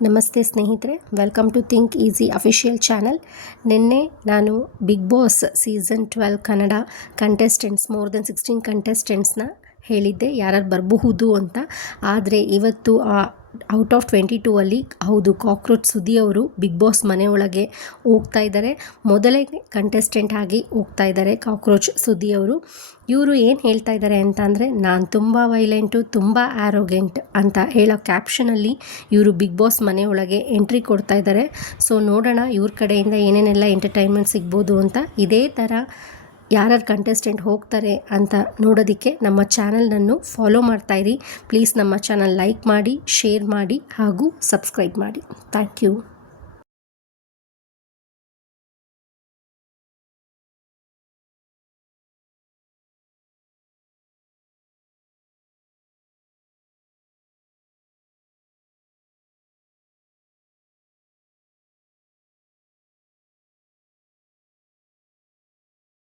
ನಮಸ್ತೆ ಸ್ನೇಹಿತರೆ, welcome to think easy official channel. ನಿನ್ನೆ ನಾನು Bigg Boss season 12 Kannada contestants more than 16 ಕಂಟೆಸ್ಟೆಂಟ್ಸ್ನ ಹೇಳಿದ್ದೆ ಯಾರ್ಯಾರು ಬರಬಹುದು ಅಂತ. ಆದರೆ ಇವತ್ತು ಔಟ್ ಆಫ್ 22 ಅಲ್ಲಿ ಹೌದು, ಕಾಕ್ರೋಚ್ ಸುದಿ ಅವರು ಬಿಗ್ ಬಾಸ್ ಮನೆಯೊಳಗೆ ಹೋಗ್ತಾ ಇದ್ದಾರೆ. ಮೊದಲೇ ಕಂಟೆಸ್ಟೆಂಟ್ ಆಗಿ ಹೋಗ್ತಾ ಇದ್ದಾರೆ ಕಾಕ್ರೋಚ್ ಸುದಿ ಅವರು. ಇವರು ಏನು ಹೇಳ್ತಾ ಇದ್ದಾರೆ ಅಂತ ಅಂದರೆ, ನಾನು ತುಂಬ ವೈಲೆಂಟು, ತುಂಬ ಆ್ಯರೋಗೆಂಟ್ ಅಂತ ಹೇಳೋ ಕ್ಯಾಪ್ಷನಲ್ಲಿ ಇವರು ಬಿಗ್ ಬಾಸ್ ಮನೆಯೊಳಗೆ ಎಂಟ್ರಿ ಕೊಡ್ತಾ ಇದ್ದಾರೆ. ಸೊ ನೋಡೋಣ ಇವ್ರ ಕಡೆಯಿಂದ ಏನೇನೆಲ್ಲ ಎಂಟರ್ಟೈನ್ಮೆಂಟ್ ಸಿಗ್ಬೋದು ಅಂತ. ಇದೇ ಥರ ಯಾರ್ಯಾರು ಕಂಟೆಸ್ಟೆಂಟ್ ಹೋಗ್ತಾರೆ ಅಂತ ನೋಡೋದಕ್ಕೆ ನಮ್ಮ ಚಾನಲ್ನನ್ನು ಫಾಲೋ ಮಾಡ್ತಾಯಿರಿ. ಪ್ಲೀಸ್ ನಮ್ಮ ಚಾನಲ್ ಲೈಕ್ ಮಾಡಿ, ಶೇರ್ ಮಾಡಿ ಹಾಗೂ ಸಬ್ಸ್ಕ್ರೈಬ್ ಮಾಡಿ. Thank you.